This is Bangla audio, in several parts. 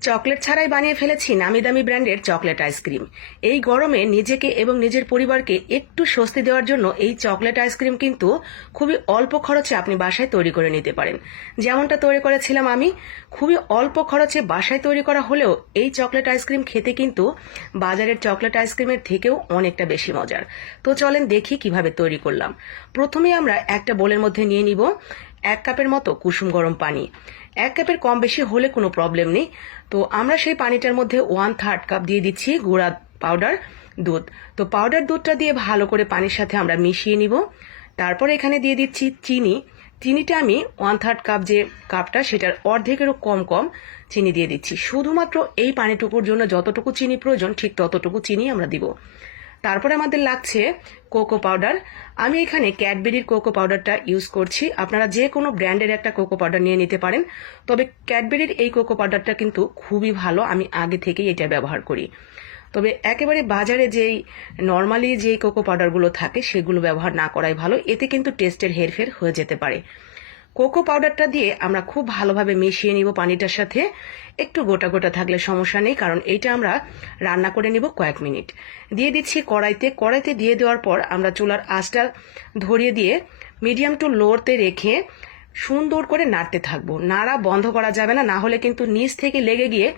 চকলেট ছাড়াই বানিয়ে ফেলেছি নামি দামি ব্র্যান্ডের চকলেট আইসক্রিম। এই গরমে নিজেকে এবং নিজের পরিবারকে একটু স্বস্তি দেওয়ার জন্য এই চকলেট আইসক্রিম কিন্তু খুবই অল্প খরচে আপনি বাসায় তৈরি করে নিতে পারেন। যেমনটা তৈরি করেছিলাম আমি, খুবই অল্প খরচে বাসায় তৈরি করা হলেও এই চকলেট আইসক্রিম খেতে কিন্তু বাজারের চকলেট আইসক্রিমের থেকেও অনেকটা বেশি মজার। তো চলেন দেখি কিভাবে তৈরি করলাম। প্রথমে আমরা একটা বোলের মধ্যে নিয়ে নিব 1 কাপের মতো কুসুম গরম পানি। 1 কাপের কম বেশি হলে কোনো প্রবলেম নেই। তো আমরা সেই পানিটার মধ্যে 1/3 কাপ দিয়ে দিচ্ছি গুঁড়া পাউডার দুধ। তো পাউডার দুধটা দিয়ে ভালো করে পানির সাথে আমরা মিশিয়ে নিব। তারপর এখানে দিয়ে দিচ্ছি চিনি। চিনিটা আমি 1/3 কাপ যে কাপটা সেটার অর্ধেকেরও কম কম চিনি দিয়ে দিচ্ছি। শুধুমাত্র এই পানিটুকুর জন্য যতটুকু চিনি প্রয়োজন ঠিক ততটুকু চিনি আমরা দিব। তারপরে আমাদের লাগছে কোকো পাউডার। আমি এখানে ক্যাডবেরির কোকো পাউডারটা ইউজ করছি। আপনারা যে কোনো ব্র্যান্ডের একটা কোকো পাউডার নিয়ে নিতে পারেন, তবে ক্যাডবেরির এই কোকো পাউডারটা কিন্তু খুবই ভালো, আমি আগে থেকেই এটা ব্যবহার করি। তবে একেবারে বাজারে যেই নর্মালি যেই কোকো পাউডারগুলো থাকে সেগুলো ব্যবহার না করাই ভালো, এতে কিন্তু টেস্টের হেরফের হয়ে যেতে পারে। কোকো পাউডারটা দিয়ে আমরা খুব ভালোভাবে মিশিয়ে নিব পানিটার সাথে। একটু গোটা গোটা থাকলে সমস্যা নেই, কারণ এইটা আমরা রান্না করে নিব কয়েক মিনিট। দিয়ে দিচ্ছি কড়াইতে দিয়ে দেওয়ার পর আমরা চুলার আঁচটা ধরিয়ে দিয়ে মিডিয়াম টু লোতে রেখে সুন্দর করে নাড়তে থাকবো। নাড়া বন্ধ করা যাবে না, না হলে কিন্তু নিচ থেকে লেগে গিয়ে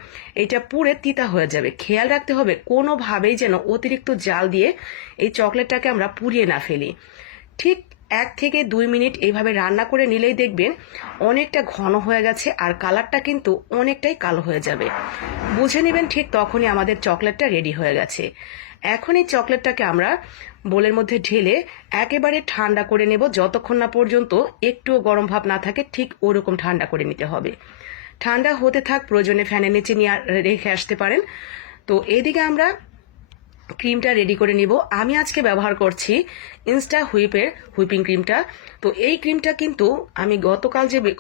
এটা পুড়ে তিতা হয়ে যাবে। খেয়াল রাখতে হবে কোনোভাবেই যেন অতিরিক্ত জাল দিয়ে এই চকলেটটাকে আমরা পুড়িয়ে না ফেলি। ঠিক 1 থেকে 2 মিনিট এইভাবে রান্না করে নিলেই দেখবেন অনেকটা ঘন হয়ে গেছে আর কালারটা কিন্তু অনেকটাই কালো হয়ে যাবে। বুঝে নেবেন ঠিক তখনই আমাদের চকলেটটা রেডি হয়ে গেছে। এখন এই চকলেটটাকে আমরা বোলের মধ্যে ঢেলে একেবারে ঠান্ডা করে নেব, যতক্ষণ না পর্যন্ত একটুও গরম ভাব না থাকে ঠিক ওরকম ঠান্ডা করে নিতে হবে। ঠান্ডা হতে থাক, প্রয়োজনে ফ্যানের নিচে নিয়ে রেখে আসতে পারেন। তো এদিকে আমরা ক্রিমটা রেডি করে নিব। আমি আজকে ব্যবহার করছি ইনস্টা হুইপের হুইপিং ক্রিমটা। তো এই ক্রিমটা কিন্তু আমি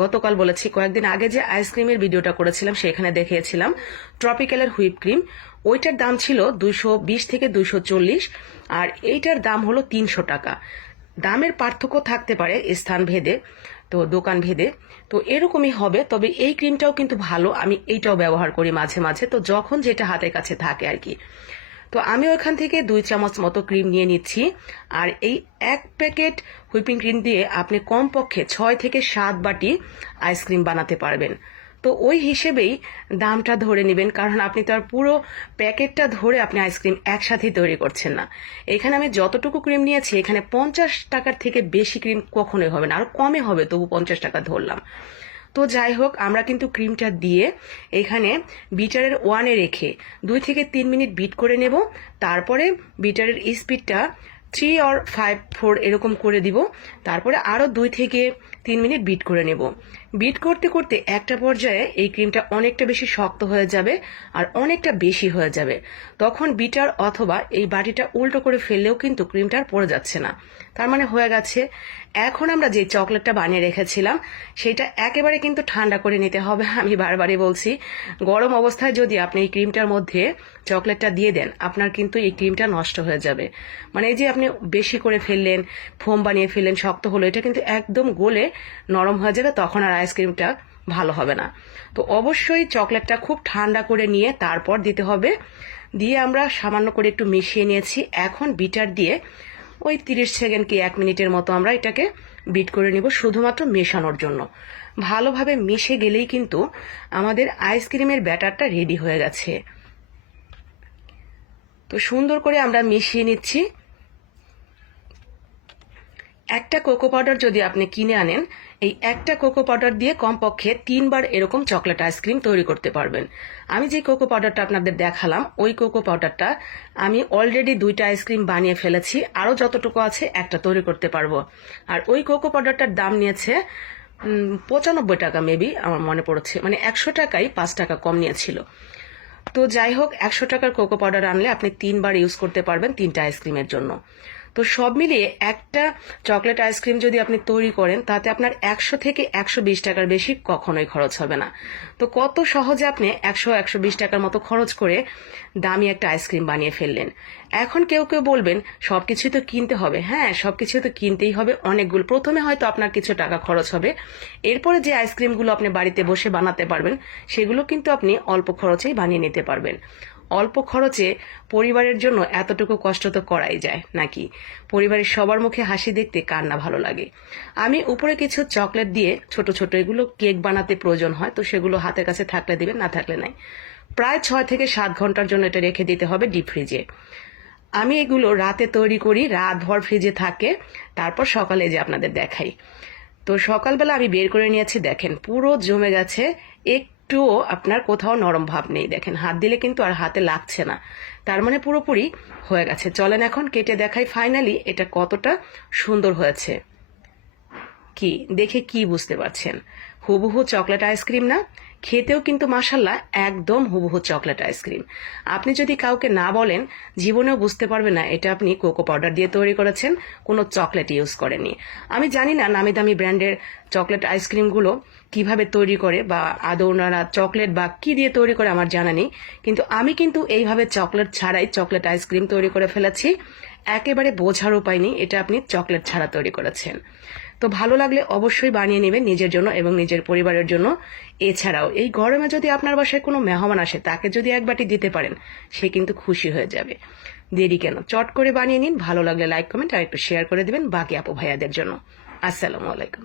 গতকাল বলেছি, কয়েকদিন আগে যে আইসক্রিমের ভিডিওটা করেছিলাম সেখানে দেখিয়েছিলাম ট্রপিক্যালের হুইপ ক্রিম। ওইটার দাম ছিল 220 থেকে 240 আর এইটার দাম হলো 300 টাকা। দামের পার্থক্য থাকতে পারে স্থান ভেদে, তো দোকান ভেদে, তো এরকমই হবে। তবে এই ক্রিমটাও কিন্তু ভালো, আমি এইটাও ব্যবহার করি মাঝে মাঝে, তো যখন যেটা হাতের কাছে থাকে আর কি। তো আমি ওইখান থেকে 2 চামচ মতো ক্রিম নিয়ে নিচ্ছি। আর এই 1 প্যাকেট হুইপিং ক্রিম দিয়ে আপনি কমপক্ষে 6 থেকে 7 বাটি আইসক্রিম বানাতে পারবেন। তো ওই হিসেবেই দামটা ধরে নেবেন, কারণ আপনি তো আর পুরো প্যাকেটটা ধরে আপনি আইসক্রিম একসাথেই তৈরি করছেন না। এখানে আমি যতটুকু ক্রিম নিয়েছি এখানে 50 টাকার থেকে বেশি ক্রিম কখনোই হবে না, আরো কমে হবে, তবু 50 টাকা ধরলাম। তো যাই হোক, আমরা কিন্তু ক্রিমটা দিয়ে এখানে বিটারের 1-এ রেখে 2 থেকে 3 মিনিট বিট করে নেব। তারপরে বিটারের স্পিডটা 3 or 5, 4 এরকম করে দিব। তারপরে আরও 2 থেকে 3 মিনিট বিট করে নেব। বিট করতে করতে একটা পর্যায়ে এই ক্রিমটা অনেকটা বেশি শক্ত হয়ে যাবে আর অনেকটা বেশি হয়ে যাবে। তখন বিটার অথবা এই বাটিটা উল্টো করে ফেললেও কিন্তু ক্রিমটা আর পড়ে যাচ্ছে না, তার মানে হয়ে গেছে। এখন আমরা যে চকলেটটা বানিয়ে রেখেছিলাম সেটা একেবারে কিন্তু ঠান্ডা করে নিতে হবে। আমি বারবারই বলছি, গরম অবস্থায় যদি আপনি এই ক্রিমটার মধ্যে চকলেটটা দিয়ে দেন আপনার কিন্তু এই ক্রিমটা নষ্ট হয়ে যাবে। মানে এই যে আপনি বেশি করে ফেললেন, ফোম বানিয়ে ফেললেন, শক্ত হলো, এটা কিন্তু একদম গলে নরম হয়ে যাবে, তখন আর আইসক্রিমটা ভালো হবে না। তো অবশ্যই চকলেটটা খুব ঠান্ডা করে নিয়ে তারপর দিতে হবে। দিয়ে আমরা সামান্য করে একটু মিশিয়ে নিয়েছি। এখন বিটার দিয়ে ওই 30 সেকেন্ড কি 1 মিনিটের মতো আমরা এটাকে বিট করে নিব, শুধুমাত্র মেশানোর জন্য। ভালোভাবে মিশে গেলেই কিন্তু আমাদের আইসক্রিমের ব্যাটারটা রেডি হয়ে গেছে। তো সুন্দর করে আমরা মিশিয়ে নিচ্ছি। একটা কোকো পাউডার যদি আপনি কিনে আনেন, এই একটা কোকো পাউডার দিয়ে কমপক্ষে 3 বার এরকম চকলেট আইসক্রিম তৈরি করতে পারবেন। আমি যে কোকো পাউডারটা আপনাদের দেখালাম ওই কোকো পাউডারটা আমি অলরেডি 2টা আইসক্রিম বানিয়ে ফেলেছি, আরও যতটুকু আছে একটা তৈরি করতে পারবো। আর ওই কোকো পাউডারটার দাম নিয়েছে 95 টাকা মেবি, আমার মনে পড়ছে, মানে 100 টাকায় 5 টাকা কম নিয়েছিল। তো যাই হোক, 100 টাকার কোকো পাউডার আনলে আপনি 3 বার ইউজ করতে পারবেন 3টা আইসক্রিমের জন্য। তো সব মিলিয়ে একটা চকলেট আইসক্রিম যদি আপনি তৈরি করেন তাতে আপনার 100 থেকে 120 টাকার বেশি কখনোই খরচ হবে না। তো কত সহজে আপনি 100-120 টাকার মতো খরচ করে দামি একটা আইসক্রিম বানিয়ে ফেললেন। এখন কেউ কেউ বলবেন সবকিছু তো কিনতে হবে। হ্যাঁ, সবকিছু তো কিনতেই হবে অনেকগুলো। প্রথমে হয়তো আপনার কিছু টাকা খরচ হবে, এরপরে যে আইসক্রিমগুলো আপনি বাড়িতে বসে বানাতে পারবেন সেগুলো কিন্তু আপনি অল্প খরচেই বানিয়ে নিতে পারবেন। অল্প খরচে পরিবারের জন্য এতটুকু কষ্ট তো করাই যায় নাকি? পরিবারের সবার মুখে হাসি দেখতে কার না ভালো লাগে। আমি উপরে কিছু চকলেট দিয়ে ছোট ছোট এগুলো কেক বানাতে প্রয়োজন হয়, তো সেগুলো হাতের কাছে থাকলে দিবেন, না থাকলে নাই। প্রায় 6 থেকে 7 ঘন্টার জন্য এটা রেখে দিতে হবে ডিপ ফ্রিজে। আমি এগুলো রাতে তৈরি করি, রাতভর ফ্রিজে থাকে, তারপর সকালে যে আপনাদের দেখাই। তো সকালবেলা আমি বের করে নিয়েছি, দেখেন পুরো জমে গেছে, একটুও আপনার কোথাও নরম ভাব নেই। দেখেন হাত দিলে কিন্তু আর হাতে লাগছে না, তার মানে পুরোপুরি হয়ে গেছে। চলেন এখন কেটে দেখাই ফাইনালি এটা কতটা সুন্দর হয়েছে। কি দেখে কি বুঝতে পারছেন? হুবহু চকলেট আইসক্রিম না? খেতেও কিন্তু মাশাল্লাহ একদম হুবহু চকলেট আইসক্রিম। আপনি যদি কাউকে না বলেন জীবনেও বুঝতে পারবে না এটা আপনি কোকো পাউডার দিয়ে তৈরি করেছেন, কোনো চকলেট ইউজ করেননি। আমি জানি না নামি দামি ব্র্যান্ডের চকলেট আইসক্রিমগুলো কিভাবে তৈরি করে, বা আদৌ ওনারা চকলেট বা কি দিয়ে তৈরি করে আমার জানা নেই, কিন্তু আমি কিন্তু এইভাবে চকলেট ছাড়াই চকলেট আইসক্রিম তৈরি করে ফেলেছি। একেবারে বোঝার উপায় নেই এটা আপনি চকলেট ছাড়া তৈরি করেছেন। তো ভালো লাগলে অবশ্যই বানিয়ে নেবেন নিজের জন্য এবং নিজের পরিবারের জন্য। এছাড়াও এই গরমে যদি আপনার বাসায় কোনো মেহমান আসে তাকে যদি এক বাটি দিতে পারেন সে কিন্তু খুশি হয়ে যাবে। দেরি কেন, চট করে বানিয়ে নিন। ভালো লাগলে লাইক কমেন্ট আর একটু শেয়ার করে দিবেন বাকি আপু ভাইয়াদের জন্য। আসসালামু আলাইকুম।